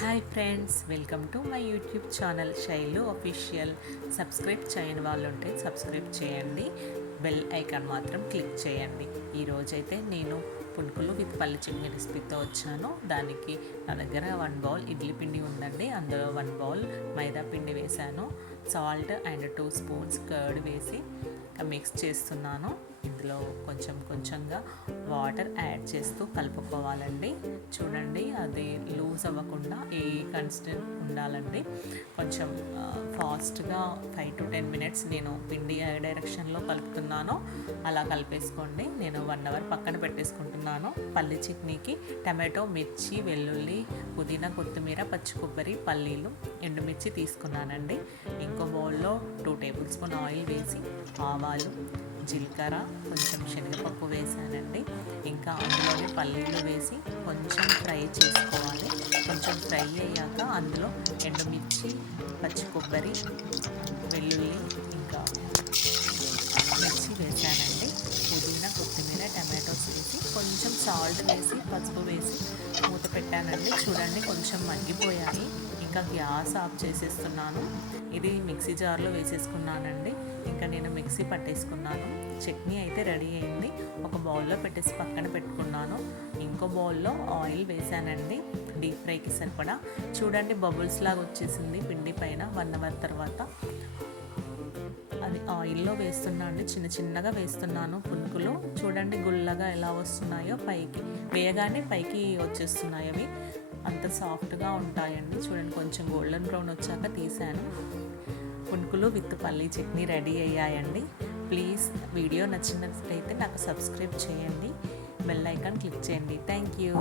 Hi friends welcome to my YouTube channel Shailu official. Subscribe చేయని వాళ్ళు ఉంటే subscribe చేయండి. బెల్ ఐకాన్ మాత్రం క్లిక్ చేయండి. ఈరోజైతే నేను పునుకులు విత్ పల్లి చికెన్ రెసిపీతో వచ్చాను. దానికి నా దగ్గర వన్ బౌల్ ఇడ్లీ పిండి ఉందండి. అందులో వన్ బౌల్ మైదా పిండి వేశాను. Salt and two spoons curd వేసి మిక్స్ చేస్తున్నాను. ఇందులో కొంచెం కొంచెంగా వాటర్ యాడ్ చేస్తూ కలుపుకోవాలండి. చూడండి అది లూజ్ అవ్వకుండా ఏ కన్సిస్టెంట్ ఉండాలండి. కొంచెం ఫాస్ట్గా ఫైవ్ టు టెన్ మినిట్స్ నేను పిండి ఏ డైరెక్షన్లో కలుపుతున్నానో. అలా కలిపేసుకోండి. నేను వన్ అవర్ పక్కన పెట్టేసుకుంటున్నాను. పల్లి చట్నీకి టమాటో మిర్చి వెల్లుల్లి పుదీనా కొత్తిమీర పచ్చి కొబ్బరి పల్లీలు ఎండుమిర్చి తీసుకున్నానండి. ఇంకో బౌల్లో టూ టేబుల్ స్పూన్ ఆయిల్ వేసి ఆవాలు జీలకర్ర కొంచెం శనగపప్పు వేసానండి. ఇంకా అందులోనే పల్లీలు వేసి కొంచెం ఫ్రై చేసుకోవాలి. ఫ్రై అయ్యాక అందులో ఎండుమిర్చి పచ్చి కొబ్బరి వెల్లుల్లి ఇంకా మిర్చి వేసానండి. పుదీనా కొత్తిమీర టమాటోస్ వేసి కొంచెం సాల్ట్ వేసి పసుపు వేసి మూత పెట్టానండి. చూడండి కొంచెం మగ్గిపోయాయి. ఇంకా గ్యాస్ ఆఫ్ చేసేస్తున్నాను. ఇది మిక్సీ జార్లో వేసేసుకున్నానండి. ఇంకా నేను మిక్సీ పట్టేసుకున్నాను. చట్నీ అయితే రెడీ అయింది. ఒక బౌల్లో పెట్టేసి పక్కన పెట్టుకున్నాను. ఇంకో బౌల్లో ఆయిల్ వేసానండి. డీప్ ఫ్రైకి సరిపడా. చూడండి బబుల్స్ లాగా వచ్చేసింది పిండి పైన. వన్ అవర్ తర్వాత అది ఆయిల్లో వేస్తున్నా అండి. చిన్న చిన్నగా వేస్తున్నాను పునుకులు. చూడండి గుల్లగా ఎలా వస్తున్నాయో పైకి. వేయగానే పైకి వచ్చేస్తున్నాయి అవి. అంత సాఫ్ట్గా ఉంటాయండి. చూడండి కొంచెం గోల్డెన్ బ్రౌన్ వచ్చాక తీశాను పునుకులు విత్ పల్లీ చట్నీ రెడీ అయ్యాయండి. ప్లీజ్ వీడియో నచ్చినట్లయితే నాకు సబ్స్క్రైబ్ చేయండి. బెల్ ఐకాన్ క్లిక్ చేయండి. Thank you.